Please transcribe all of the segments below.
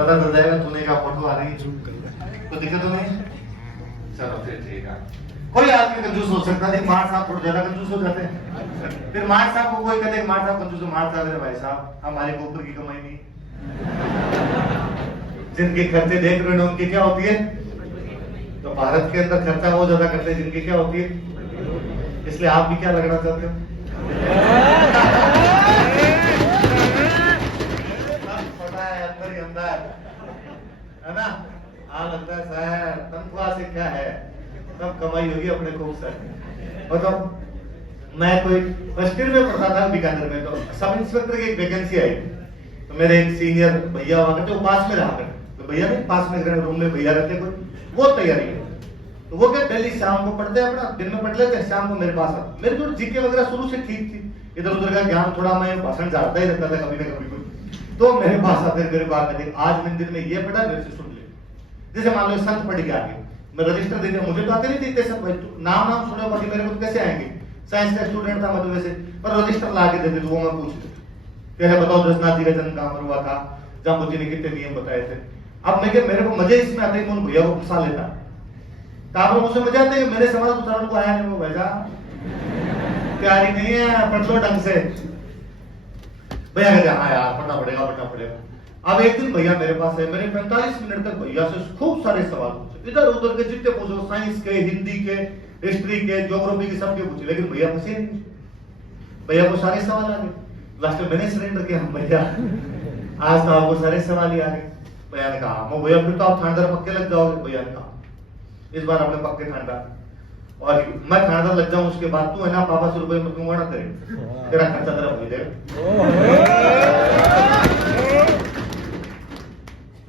पता चल जाएगा तूने क्या फोटो आ रही है, तो दिक्कत तो नहीं। चलो फिर ठीक है। कोई आदमी कंजूस हो सकता है, मार साहब थोड़ा ज्यादा कंजूस हो जाते हैं। फिर मार साहब को कोई कहते मार साहब कंजूस, मार साहब भाई साहब हमारे ऊपर की कमाई नहीं। जिनके खर्चे देख रहे हो उनकी क्या होती है, तो भारत के अंदर खर्चा वो ज्यादा करते हैं जिनकी क्या होती है। इसलिए आप भी क्या लगना चाहते हो, छोटा है अंदर ही अंदर है ना। हाँ लगता है सर तनख्वाह से क्या है, सब कमाई होगी अपने खूब सर। मतलब मैं कोई फर्स्ट ईयर में पढ़ता था बीकानेर में, तो सब इंस्पेक्टर की एक वैकेंसी आई, तो मेरे एक सीनियर भैया वहां करते, वो पास में रहा करते, तो भैया नहीं पास में रूम में भैया रहते कोई, वो तैयारी है, तो वो क्या डेली शाम को पढ़ते अपना, दिन में पढ़ लेते, शाम को मेरे पास आते। मेरी जो जीके वगैरह शुरू से ठीक थी, इधर उधर का ज्ञान थोड़ा मैं भाषण जाता ही रहता था कभी ना कभी कोई, तो मेरे पास आते मेरे को आते आज मैंने दिन में ये पढ़ा मेरे से सुन ले। जैसे मान लो संत पढ़ के आगे मैं रजिस्टर देते, मुझे तो आते नहीं देते सब भाई, नाम सुने बाकी मेरे को कैसे आएंगे, साइंस का स्टूडेंट था मैं तो वैसे, पर रजिस्टर ला के देते तो वो मैं पूछ लेता, पहले बताओ दशनाथ जी का जन्म कहाँ हुआ था, जाम्बू जी ने कितने नियम बताए थे। अब मैं मेरे को मजे इसमें आते हैं, भैया को फंसा लेता, तो आप लोग मुझसे मजे आते हैं, मेरे समाज उदाहरण को आया नहीं वो भैया तैयारी नहीं है, पढ़ लो ढंग से। भैया कहते हाँ यार पढ़ना पड़ेगा। अब एक दिन भैया मेरे पास है, मैंने 45 मिनट तक भैया से खूब सारे सवाल पूछे, इधर उधर के जितने पूछो, साइंस के, हिंदी के, हिस्ट्री के, ज्योग्राफी के, सबके पूछे, लेकिन भैया फंसे नहीं, भैया को सारे सवाल आ गए। लास्ट में मैंने सरेंडर किया, भैया आज तो आपको सारे सवाल ही आ गए। भैया ने कहा भैया फिर तो आप थानेदार पक्के लग जाओगे। भैया ने कहा इस बार आपने पक्के थानेदार, और मैं थानेदार लग जाऊं उसके बाद तू है ना पापा से रुपए मत दूंगा ना तेरा खर्चा तेरा हो जाएगा।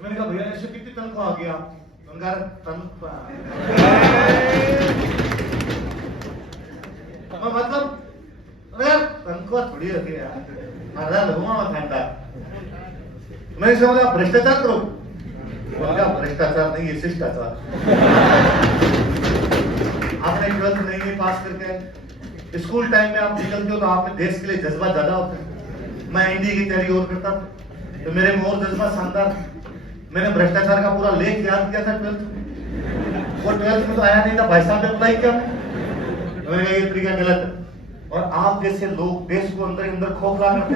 मैंने कहा भैया इससे कितनी तनख्वाह आ गया, मतलब अरे तनख्वाह थोड़ी होती है यार, लगूंगा मैं थानेदार। मैंने समझा भ्रष्टाचार करो, भ्रष्टाचार नहीं ये शिष्टाचार। आपने 12th नहीं पास करके स्कूल टाइम में आप निकलते हो तो आप में देश के लिए जज्बा ज्यादा होता है। मैं एनडीए की तैयारी और करता था तो मेरे में और जज्बा शानदार। मैंने भ्रष्टाचार का पूरा लेख याद किया था 12th में, वो 12th में तो आया नहीं था, भाई साहब ने अप्लाई किया, मैंने ये तरीका गलत है। और आप जैसे लोग देश को अंदर अंदर खोखला करते,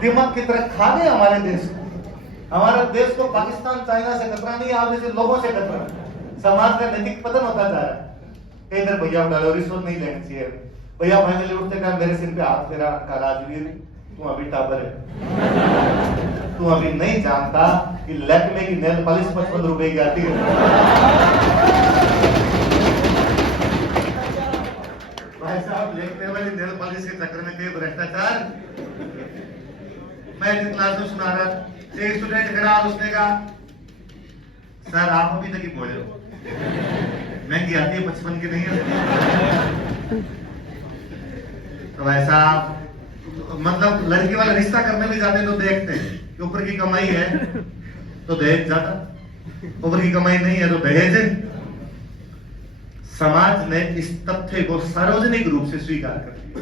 दिमाग की तरह खा गए हमारे देश को। हमारे देश को पाकिस्तान चाइना से खतरा नहीं, आप जैसे लोगों से खतरा। समाज का नैतिक पतन होता जा रहा है। इधर भैया डालो रिश्वत नहीं लेनी चाहिए, भैया फाइनली उठते कहा मेरे सिर पे हाथ फेरा, का राजवीर तू अभी टाबर है, तू अभी नहीं जानता कि लैक्मे की नेल पॉलिश 55 रुपए की आती है। भाई साहब लैक्मे वाली नेल पॉलिश के चक्कर में कई भ्रष्टाचार। मैं क्लास में सुना रहा, एक स्टूडेंट खड़ा, उसने कहा सर आप अभी तक ही बोले हो, महंगी आती है 55 की नहीं है। तो ऐसा मतलब लड़की वाला रिश्ता करने भी जाते तो देखते हैं कि ऊपर की कमाई है तो दहेज ज्यादा, ऊपर की कमाई नहीं है तो दहेज। समाज ने इस तथ्य को सार्वजनिक रूप से स्वीकार कर लिया,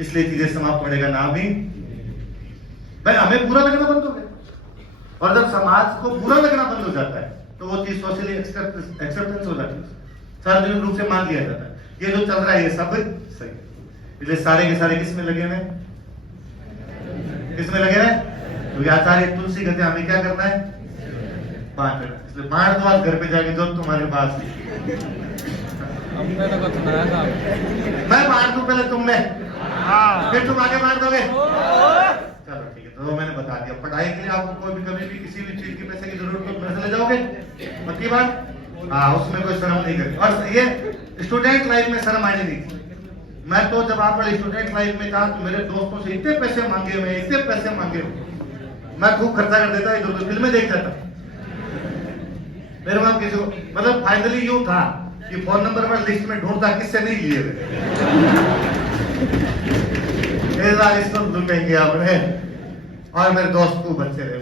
इसलिए चीजें समाप्त होने का नाम ही भाई हमें बुरा लगना बंद हो गया। और जब समाज को बुरा लगना बंद हो जाता है तो वो चीज सोशली एक्सेप्टेंस हो जाती है, सार्वजनिक रूप से मान लिया जाता है ये जो चल रहा है ये सब सही। इसलिए सारे के सारे किस में लगे हैं, किस में लगे हैं, क्योंकि आचार्य तुलसी कहते हैं हमें क्या करना है, बांटना। इसलिए बांट दो आज घर पे जाके जो तुम्हारे पास मैं बांट दूं पहले तुमने, फिर तुम आगे बांट दोगे। चलो ठीक है, तो मैंने बता दिया पढ़ाई के लिए आपको कोई भी कभी भी किसी भी चीज की पैसे की जरूरत हो पैसे ले जाओगे, पक्की बात। हाँ उसमें कोई शर्म नहीं करेगी। और ये स्टूडेंट लाइफ में शर्म आनी नहीं थी। मैं तो जब आप स्टूडेंट लाइफ में था तो मेरे दोस्तों से इतने पैसे मांगे, मैं इतने पैसे मांगे, मैं खूब खर्चा कर देता, इधर उधर फिल्में देखता था। मेरे वहां किसी को मतलब फाइनली यूं था कि फोन नंबर पर लिस्ट में ढूंढता किससे नहीं लिए इसको लूटेंगे आपने। और मेरे दोस्त को बच्चे रहे,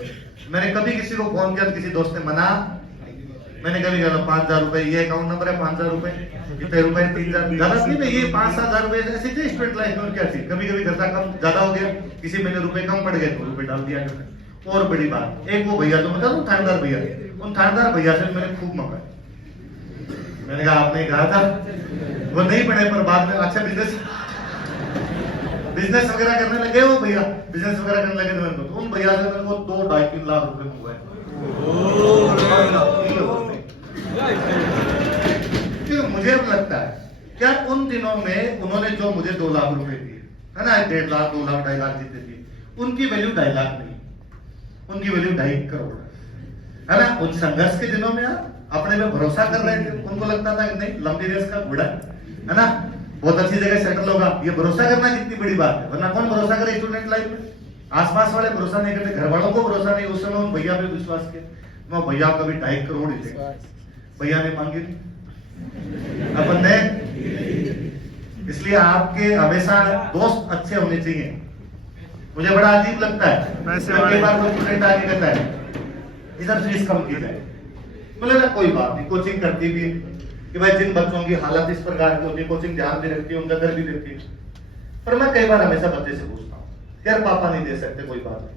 मैंने कभी किसी को फोन किया तो किसी दोस्त ने मना, मैंने कभी कहा 5,000 रुपए ये अकाउंट नंबर है, 5,000 रुपए, इतने रुपए 3,000 ज्यादा नहीं, ये 5-7,000 रुपए ऐसे थे स्टूडेंट लाइफ में। क्या थी कभी कभी खर्चा कम ज्यादा हो गया, किसी महीने रुपए कम पड़ गए तो रुपए डाल दिया करते। और बड़ी बात, एक वो भैया तो बता दूं थानेदार भैया, उन थानेदार भैया से मैंने खूब मंगाया। मैंने कहा आपने कहा था, वो नहीं पढ़े पर बाद में अच्छा बिजनेस वगैरह करने लगे, वो भैया बिजनेस वगैरह करने लगे तो उन भैया से मेरे को 2-2.5-3 लाख रुपए मंगवाए। मुझे अब लगता है क्या उन दिनों में उन्होंने जो मुझे 2 लाख रुपए दिए है ना, 1.5 लाख 2 लाख 2.5 लाख जितने दिए, उनकी वैल्यू 2.5 लाख नहीं, उनकी वैल्यू 2.5 करोड़ है ना। उन संघर्ष के दिनों में आप अपने में भरोसा कर रहे थे, उनको लगता था कि नहीं लंबी रेस का घोड़ा है ना, बहुत अच्छी जगह सेटल होगा। ये भरोसा करना कितनी बड़ी बात है, वरना कौन भरोसा करे स्टूडेंट लाइफ में। आसपास वाले भरोसा नहीं करते, घर वालों को भरोसा नहीं, उस समय उन भैया पे विश्वास किया। मैं भैया कभी 2.5 करोड़ ही थे, भैया ने मांगी अपन ने। इसलिए आपके हमेशा दोस्त अच्छे होने चाहिए। मुझे बड़ा अजीब लगता है कई बार कोई स्टूडेंट आके कहता है इधर फीस कम की जाए, बोले ना कोई बात नहीं, कोचिंग करती भी कि भाई जिन बच्चों की हालत इस प्रकार की होती है कोचिंग ध्यान भी रखती है, उनका घर भी देखती है। पर मैं कई बार हमेशा बच्चे से पूछता हूँ यार पापा नहीं दे सकते कोई बात नहीं,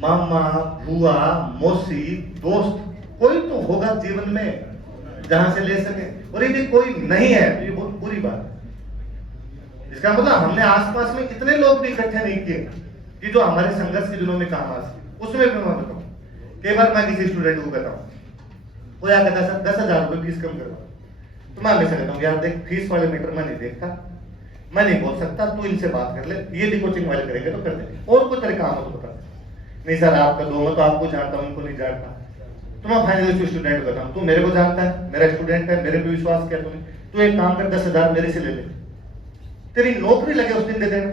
मामा बुआ मौसी दोस्त कोई तो होगा जीवन में जहां से ले सके, और यदि कोई नहीं है तो ये बहुत बुरी बात है। इसका मतलब हमने आसपास में इतने लोग भी इकट्ठे नहीं किए कि जो हमारे संघर्ष के दिनों में काम आ सके। उसमें भी मैं बताऊं, कई बार मैं किसी स्टूडेंट को कहता हूँ, वो या कहता है सर 10,000 रुपए फीस कम करवा, तो मैं हमेशा कहता हूँ यार देख फीस वाले मीटर मैं नहीं देखता, मैं नहीं बोल सकता, तू इनसे बात कर ले, ये भी कोचिंग वाले करेंगे तो कर दे, और कोई तरीका हो तो बता। नहीं सर आपका दो, मैं तो आपको जानता हूँ उनको नहीं जानता। तो मैं फाइनली स्टूडेंट को कहता हूँ तू मेरे को जानता है, मेरा स्टूडेंट है, मेरे पे विश्वास किया तूने, तू एक काम कर 10,000 मेरे से ले ले, तेरी नौकरी लगे उस दिन दे देना,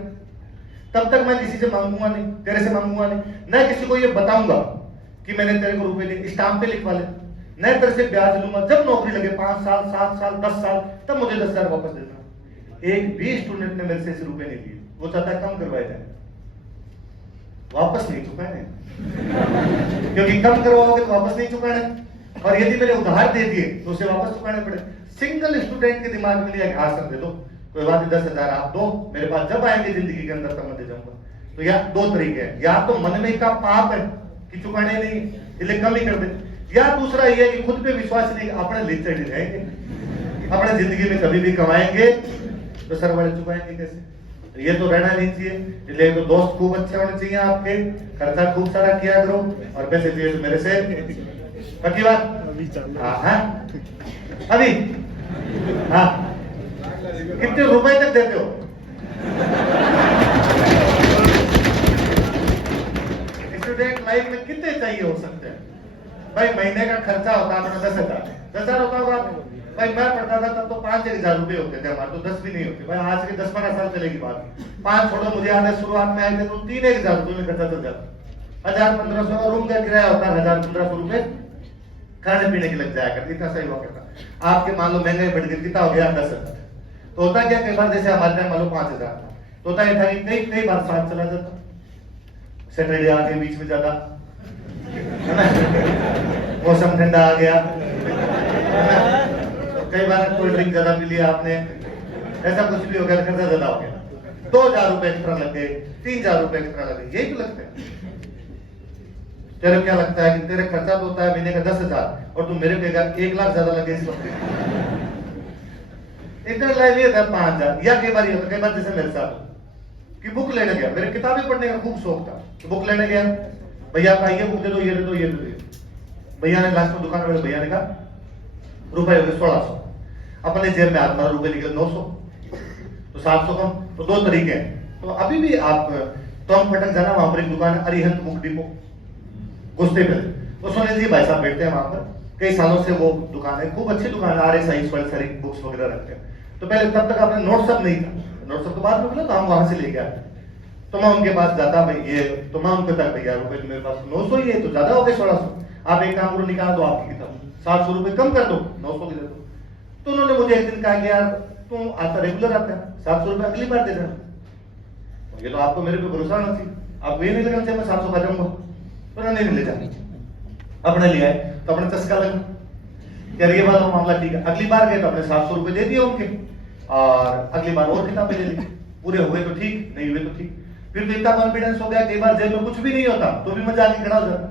तब तक मैं किसी से मांगूंगा नहीं, तेरे से मांगूंगा नहीं, न किसी को ये बताऊंगा कि मैंने तेरे को रुपए दिए, स्टाम्प पे लिखवा ले, न तेरे से ब्याज लूंगा, जब नौकरी लगे 5 साल 7 साल 10 साल तब मुझे 10,000 वापस दे देना। एक भी स्टूडेंट ने मेरे से ऐसे रुपए नहीं लिए, वो चाहता है कम करवाए जाए, वापस नहीं चुकाने क्योंकि कम करवाओगे तो वापस नहीं चुकाने, और यदि मैंने उधार दे दिए तो उसे वापस चुकाने पड़े। सिंगल स्टूडेंट के दिमाग में लिया आसन दे दो, कोई बात नहीं 10,000 आप दो, मेरे पास जब आएंगे जिंदगी के अंदर तब मैं दे जाऊंगा। तो या 2 तरीके हैं, या तो मन में का पाप है कि चुकाने नहीं इसलिए कम ही कर दे, या दूसरा ये है कि खुद पे विश्वास नहीं, अपने लिचड़ रहेंगे, अपने जिंदगी में कभी भी कमाएंगे तो सर वाले चुकाएंगे कैसे, ये तो रहना नहीं चाहिए। इसलिए तो दोस्त खूब अच्छे होने चाहिए आपके, खर्चा खूब सारा किया करो, और पैसे दिए तो मेरे से पक्की बात। हाँ अभी हाँ कितने रुपए तक देते हो? स्टूडेंट लाइफ में कितने चाहिए हो सकते हैं भाई? महीने का खर्चा होता है अपना 10,000 होता होगा भाई। मैं पढ़ता था तब तो 5,000 रुपए होते थे हमारे, तो 10 भी नहीं होते भाई। आज के 10-12 साल पहले की बात, 5 छोड़ो, मुझे याद है शुरुआत में आए थे तो 3,000 रुपए में खर्चा चल जाता, 1,000-1,500 रूम का किराया होता है, 1,000-1,500 रुपए खाने पीने की लग जाया करती, इतना सही हुआ करता। आपके मान लो महंगाई बढ़ गई, कितना हो गया 10,000, तो होता क्या कई बार जैसे हमारे टाइम मान लो 5,000 था, तो होता ये था कि कई बार 7 चला जाता, सैटरडे आ गया बीच में ज्यादा है ना, मौसम ठंडा आ गया है ना, कई बार कोल्ड ड्रिंक ज्यादा पी लिया आपने, ऐसा कुछ भी हो गया, खर्चा ज्यादा हो गया, 2,000 रुपए एक्स्ट्रा लग गए, 3,000 रुपए एक्स्ट्रा लग गए, यही तो लगता है। तेरे क्या लगता है कि तेरे खर्चा तो होता है महीने का 10,000 और तू मेरे कहेगा 1 लाख ज्यादा लगे इस वक्त। इंटर लाइफ ये था 5,000, या कई बार ये होता, कई बार जैसे मेरे साथ कि बुक लेने गया, मेरे किताबें पढ़ने का खूब शौक था, तो बुक लेने गया, भैया का ये बुक दे दो, ये दे दो, ये दे दो। भैया ने लास्ट में दुकान वाले भैया ने कहा रुपए हो गए 1,600, अपने जेब में हाथ मारा, रुपए निकले 900, तो 700 कम। तो 2 तरीके हैं। तो अभी भी आप टॉम फटक जाना, वहां पर एक दुकान है अरिहंत बुक डिपो, घुसते पे उसमें जी भाई साहब बैठते हैं वहां पर, कई सालों से वो दुकान है, खूब अच्छी दुकान है, RSI वाली सारी बुक्स वगैरह रखते हैं। तो पहले तब तक आपने नोट्स सब नहीं था, नोट्स सब तो बाद में मिला, तो हम वहां से लेके आते, तो मैं उनके पास जाता भाई ये, तो मैं उनको कहता भैया रुपए तो मेरे पास 900 ही है, तो ज्यादा हो गए 1,600, आप एक काम करो निकाल दो आपकी किताब, 700 रुपए कम कर दो, 900 की दे दो। तो उन्होंने मुझे एक दिन कहा कि यार तुम आता रेगुलर आता है, 700 रुपए अगली बार दे देना। ये तो आपको मेरे पे भरोसा होना चाहिए, आपको ये नहीं लगना चाहिए मैं 700 खा जाऊंगा, तो नहीं ले जा, अपने लिए आए तो अपने चस्का लगा, यार ये वाला मामला ठीक है। अगली बार गए तो अपने 700 रुपए दे दिए उनके, और अगली बार और किताबें ले ली, पूरे हुए तो ठीक, नहीं हुए तो ठीक। फिर तो इतना कॉन्फिडेंस हो गया, कई बार जेब में कुछ भी नहीं होता तो भी मैं जाके खड़ा हो जाता,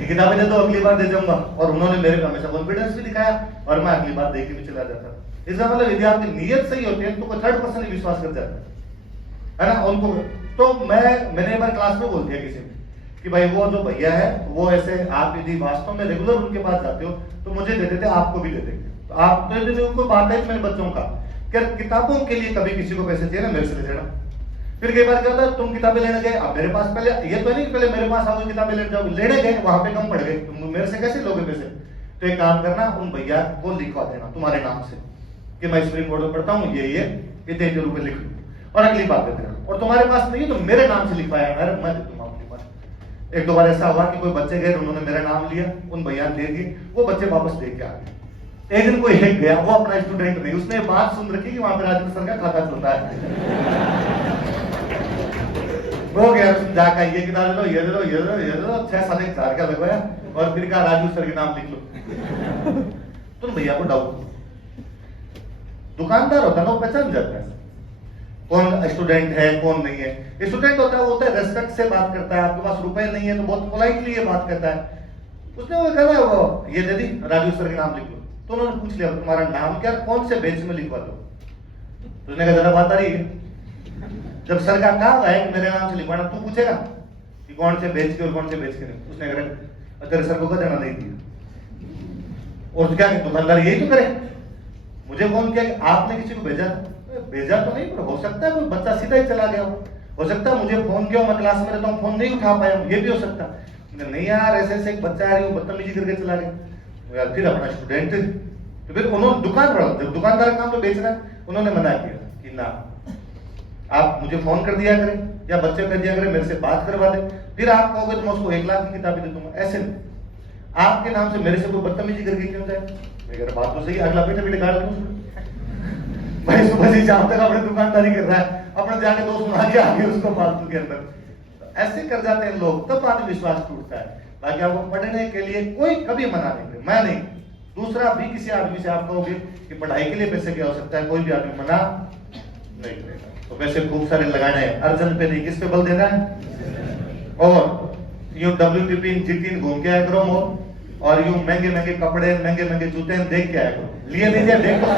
ये किताबें दे दो अगली बार दे जाऊंगा। और उन्होंने मेरे को हमेशा कॉन्फिडेंस भी दिखाया और मैं अगली बार दे के भी चला जाता। इसका मतलब यदि आपकी नीयत सही होती है तो कोई थर्ड पर्सन विश्वास कर जाता है ना उनको। तो मैंने एक बार क्लास में बोल दिया किसी ने कि भाई वो जो भैया है वो ऐसे, आप यदि वास्तव में रेगुलर उनके पास जाते हो तो मुझे देते थे, आपको भी दे देंगे। तो आप तो यदि उनको बात है मेरे बच्चों का कि किताबों के लिए कभी किसी को पैसे चाहिए ना मेरे से ले लेना। फिर कई बार क्या होता है, तुम किताबें लेने गए, अब मेरे पास पहले ये तो नहीं कि पहले मेरे पास आओगे किताबें लेने जाओगे, लेने गए वहां पे कम पड़ गए, तुम मेरे से कैसे लोगे पैसे। तो एक काम करना, उन भैया को लिखवा देना तुम्हारे नाम से कि मैं स्प्रिंग बोर्ड में पढ़ता हूँ, ये इतने रुपए लिख लो और अगली बात देते रहना। और तुम्हारे पास नहीं है तो मेरे नाम से लिखवाया, मैं दे दूंगा अपने पास। एक दो बार ऐसा हुआ कि कोई बच्चे गए, उन्होंने मेरा नाम लिया, उन भैया ने दे दिए, वो बच्चे वापस दे के आ गए। एक दिन कोई एक गया, वो अपना स्टूडेंट नहीं, उसने बात सुन रखी कि वहां पे राजेंद्र सर का खाता चलता है। वो गया जाकर ये किताब लो, ये दे लो, ये दे लो, ये दे लो, 6-7 का लगवाया और फिर कहा राजू सर के नाम लिख लो। तुम भैया को डाउट, दुकानदार होता है ना, वो पहचान जाता है कौन स्टूडेंट है कौन नहीं है। स्टूडेंट होता है वो होता है रेस्पेक्ट से बात करता है, आपके पास रुपए नहीं है तो बहुत पोलाइटली ये बात करता है। उसने वो कहा वो ये दे दी, राजू सर के नाम लिख लो। तो उन्होंने पूछ लिया तुम्हारा नाम क्या, कौन से बेंच में लिखवा दो। तो उसने कहा जरा बात आ रही है, जब सर का काम है कि मेरे नाम से लिखवाना, तू पूछेगा कि कौन से बेंच के और कौन से बेंच के नहीं। उसने कहा तेरे सर को क्या देना नहीं दिया। और क्या दुकानदार यही तो करे, मुझे फोन किया कि आपने किसी को भेजा तो नहीं, पर हो सकता है कोई बच्चा सीधा ही चला गया हो सकता है मुझे फोन किया, मैं क्लास में रहता हूँ, फोन नहीं उठा पाया हूँ, ये भी हो सकता है। नहीं यार, ऐसे ऐसे एक बच्चा है वो बदतमीजी करके चला गया यार, फिर अपना स्टूडेंट। तो फिर उन्होंने दुकानदार काम तो बेच रहा है, उन्होंने मना किया कि ना, आप मुझे फोन कर दिया करें या बच्चे कर दिया करें, मेरे से बात करवा दे, फिर आप कहोगे तो मैं उसको 1 लाख की किताबें दे दूंगा। ऐसे नहीं, आपके नाम से मेरे से कोई बदतमीजी करके क्यों जाए। मेरी बात तो सही, अगला बैठे बैठे गाड़ दूं भाई, सुबह से शाम तक अपने दुकानदारी कर रहा है, अपने जाके दोस्त बना के आगे उसको फालतू के अंदर। तो ऐसे कर जाते हैं लोग, तब आत्मविश्वास टूटता है। बाकी आपको पढ़ने के लिए कोई कभी मना नहीं करे, मैं नहीं, दूसरा भी किसी आदमी से आप कहोगे कि पढ़ाई के लिए पैसे की आवश्यकता है, कोई भी आदमी मना नहीं करेगा। तो पैसे खूब सारे लगाने हैं, अर्जन पे नहीं, किस पे बल देना है। और यूं WTP GT घूम के आया करो मोर, और यूं महंगे महंगे कपड़े, महंगे महंगे जूते देख के आया करो, लिए दीजिए देखो।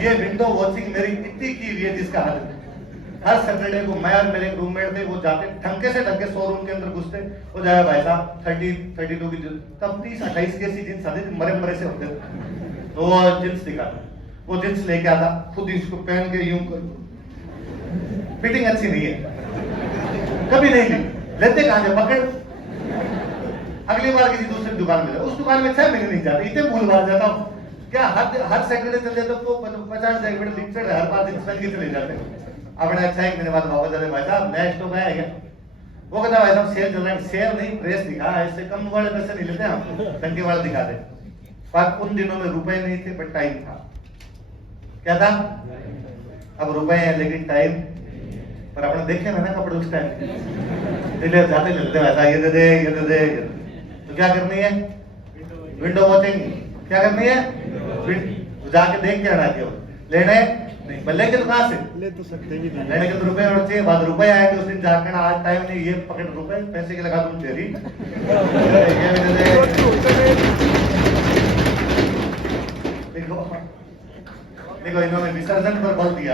ये विंडो वॉचिंग मेरी इतनी की हुई है जिसका हद नहीं। हर सैटरडे को मैं और मेरे रूममेट थे, वो जाते ढंके से ढंके शोरूम के अंदर घुसते, वो जाएगा भाई साहब 30-32 की तब 30-28 की ऐसी जींस आती थी, मरे मरे से होते थे, तो वो जींस दिखाता, वो जींस लेके आता, खुद ही उसको पहन के यूं कर, फिटिंग अच्छी नहीं है, कभी नहीं ली, लेते कहां से पकड़, अगली बार किसी दूसरी दुकान में, उस दुकान में 6 महीने नहीं जाते, इतने भूल भाल जाता हूँ क्या। हर सैटरडे चल जाते तो 50 जगह लिखते हर बार जींस पहन के चले जाते। अपने अच्छा 1 महीने बाद वापस जाते, भाई साहब नया स्टॉक आया क्या। वो कहता भाई साहब सेल चल रहा है, सेल नहीं प्रेस दिखा, इससे कम वाले पैसे नहीं लेते हम, टंके वाले दिखा दे। पर उन दिनों में रुपए नहीं थे पर टाइम था। क्या था, अब रुपए हैं लेकिन टाइम, पर अपने देखे ना कपड़े उस टाइम जाते लेते वैसा, ये दे दे ये दे दे। तो क्या करनी है, विंडो वॉचिंग, क्या करनी है, जाके देख के आना, केवल लेने नहीं, बल्ले के दुकान से ले तो सकते भी नहीं, लेने के तो रुपए और चाहिए, बाद रुपए आएंगे उस दिन जाकर, आज टाइम नहीं, ये पकड़ रुपए, पैसे के लगा दूं तेरी देखो देखो, इन्होंने विसर्जन पर बल दिया।